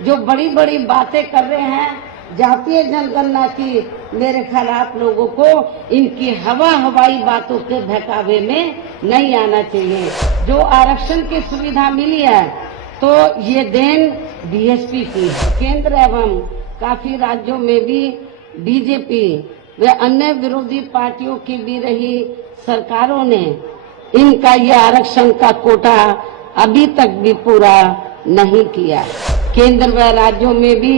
जो बड़ी बड़ी बातें कर रहे हैं जातीय जनगणना की, मेरे ख्याल आप लोगों को इनकी हवाई बातों के बहकावे में नहीं आना चाहिए। जो आरक्षण की सुविधा मिली है तो ये देन बीएसपी की है। केंद्र एवं काफी राज्यों में भी बीजेपी व अन्य विरोधी पार्टियों की भी रही सरकारों ने इनका ये आरक्षण का कोटा अभी तक भी पूरा नहीं किया। केंद्र व राज्यों में भी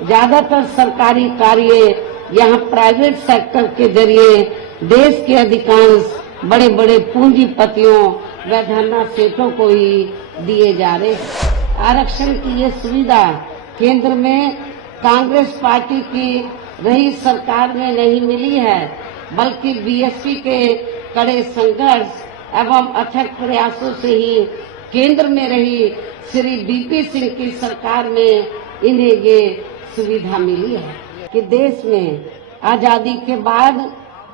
ज्यादातर सरकारी कार्य यहाँ प्राइवेट सेक्टर के जरिए देश के अधिकांश बड़े बड़े पूंजीपतियों व धरना सेठों को ही दिए जा रहे हैं। आरक्षण की ये सुविधा केंद्र में कांग्रेस पार्टी की रही सरकार में नहीं मिली है, बल्कि बीएसपी के कड़े संघर्ष एवं अथक प्रयासों से ही केंद्र में रही श्री बीपी सिंह की सरकार में इन्हें ये सुविधा मिली है कि देश में आजादी के बाद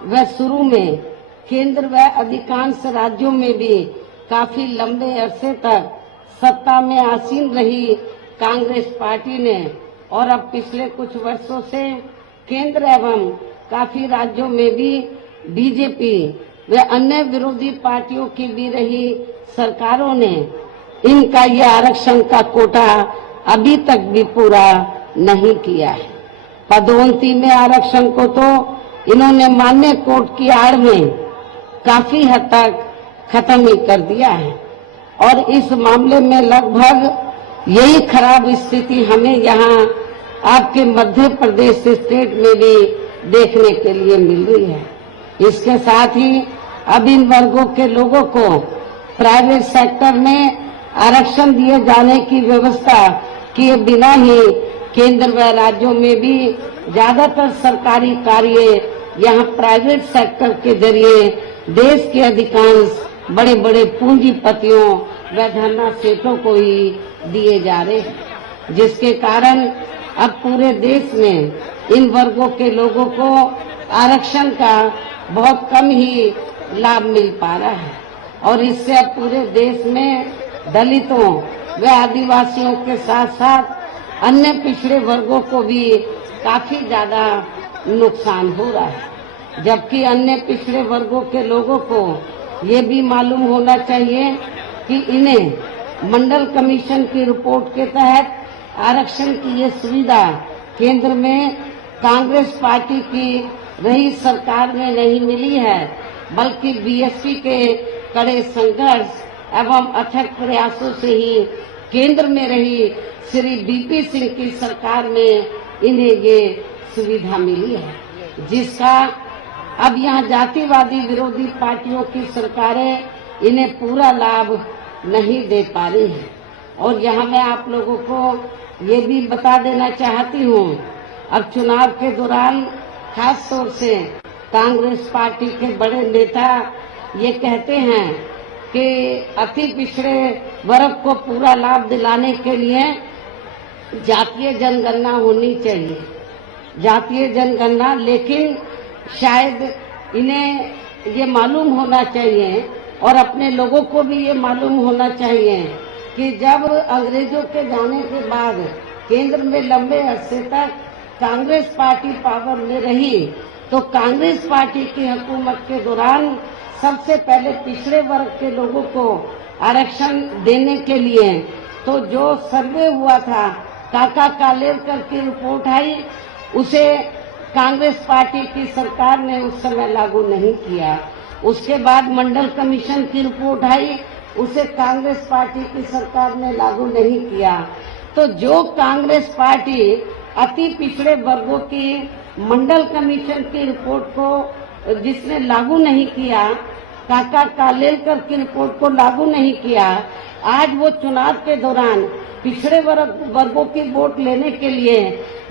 व शुरू में केंद्र व अधिकांश राज्यों में भी काफी लंबे अरसे तक सत्ता में आसीन रही कांग्रेस पार्टी ने और अब पिछले कुछ वर्षों से केंद्र एवं काफी राज्यों में भी बीजेपी व अन्य विरोधी पार्टियों की भी रही सरकारों ने इनका ये आरक्षण का कोटा अभी तक भी पूरा नहीं किया है। पदोन्नति में आरक्षण को तो इन्होंने मान्य कोर्ट की आड़ में काफी हद तक खत्म ही कर दिया है और इस मामले में लगभग यही खराब स्थिति हमें यहाँ आपके मध्य प्रदेश स्टेट में भी देखने के लिए मिल रही है। इसके साथ ही अब इन वर्गों के लोगों को प्राइवेट सेक्टर में आरक्षण दिए जाने की व्यवस्था किए बिना ही केंद्र व राज्यों में भी ज्यादातर सरकारी कार्य यहाँ प्राइवेट सेक्टर के जरिए देश के अधिकांश बड़े बड़े पूंजीपतियों व धरना सेठों को ही दिए जा रहे हैं, जिसके कारण अब पूरे देश में इन वर्गों के लोगों को आरक्षण का बहुत कम ही लाभ मिल पा रहा है और इससे अब पूरे देश में दलितों व आदिवासियों के साथ साथ अन्य पिछड़े वर्गों को भी काफी ज्यादा नुकसान हो रहा है। जबकि अन्य पिछड़े वर्गों के लोगों को ये भी मालूम होना चाहिए कि इन्हें मंडल कमीशन की रिपोर्ट के तहत आरक्षण की ये सुविधा केंद्र में कांग्रेस पार्टी की रही सरकार में नहीं मिली है, बल्कि बीएसपी के कड़े संघर्ष एवं अथक प्रयासों से ही केंद्र में रही श्री बीपी सिंह की सरकार में इन्हें ये सुविधा मिली है, जिसका अब यहाँ जातिवादी विरोधी पार्टियों की सरकारें इन्हें पूरा लाभ नहीं दे पा रही है। और यहाँ मैं आप लोगों को ये भी बता देना चाहती हूँ, अब चुनाव के दौरान खास तौर से कांग्रेस पार्टी के बड़े नेता ये कहते हैं कि अति पिछड़े वर्ग को पूरा लाभ दिलाने के लिए जातीय जनगणना होनी चाहिए, जातीय जनगणना। लेकिन शायद इन्हें ये मालूम होना चाहिए और अपने लोगों को भी ये मालूम होना चाहिए कि जब अंग्रेजों के जाने के बाद केंद्र में लंबे अरसे तक कांग्रेस पार्टी पावर में रही तो कांग्रेस पार्टी की हुकूमत के दौरान सबसे पहले पिछड़े वर्ग के लोगों को आरक्षण देने के लिए तो जो सर्वे हुआ था काका कालेलकर की रिपोर्ट आई, उसे कांग्रेस पार्टी की सरकार ने उस समय लागू नहीं किया। उसके बाद मंडल कमीशन की रिपोर्ट आई, उसे कांग्रेस पार्टी की सरकार ने लागू नहीं किया। तो जो कांग्रेस पार्टी अति पिछड़े वर्गों की मंडल कमीशन की रिपोर्ट को जिसने लागू नहीं किया, काका कालेलकर की रिपोर्ट को लागू नहीं किया, आज वो चुनाव के दौरान पिछड़े वर्गों की वोट लेने के लिए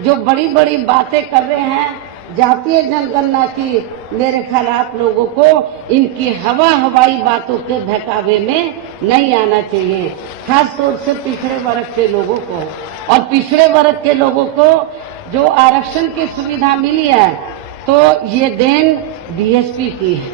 जो बड़ी बड़ी बातें कर रहे हैं जातीय जनगणना की, मेरे ख्याल आप लोगों को इनकी हवाई बातों के बहकावे में नहीं आना चाहिए, खास तौर से पिछड़े वर्ग के लोगों को। और पिछड़े वर्ग के लोगों को जो आरक्षण की सुविधा मिली है तो ये देन बीएसपी की है।